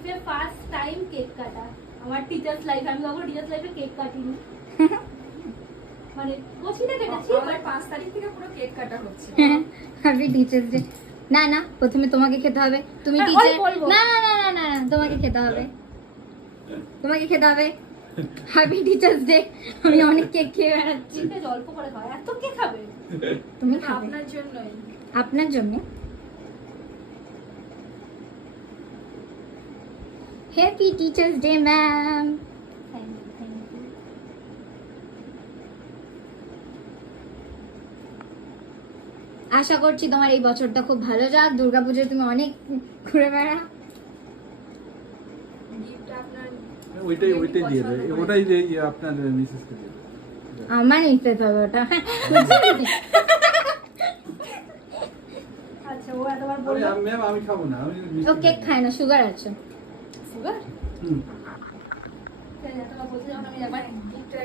লাইফে first time cake কাটা। আমার টিচার্স লাইফ, আমি কখনো টিচার্স লাইফে কেক কাটিনি। মানে কোচিনে কেটেছি, আমার 5 তারিখ থেকে পুরো কেক কাটা হচ্ছে। Happy teachers day. না না, প্রথমে তোমাকে খেতে হবে, তুমি হ্যাঁ, টিচার। অল্প অল্প। না না না না না না, তোমাকে খেতে হবে, তোমাকে খেতে হবে। Happy teachers day. আমি অনেক কেক খেয়ে বেড়াচ্ছি। চিন্তা অল্প করে খাও, এত কে খাবে? তুমি খাবে আপনার জন্যই। আপনার জন্য। Happy teachers day ma'am. Thank you, thank you. আশা করছি তোমার এই বছরটা খুব ভালো যাক, দুর্গাপুজোয় তুমি অনেক ঘুরে বেড়া। গিফটটা আপনার ওইটাই দিয়ে দেবে, ওটাই যে আপনার মিসেসকে দিয়ে দেবে। আমার নিতে হবে ওটা। আচ্ছা, ও এতবার আরে বললো। ম্যাম আমি খাবো না, আমি ও কেক খায় না, সুগার আছে। সুগার? হুম। এতবার বলছে যখন আমি একবার গিফটটা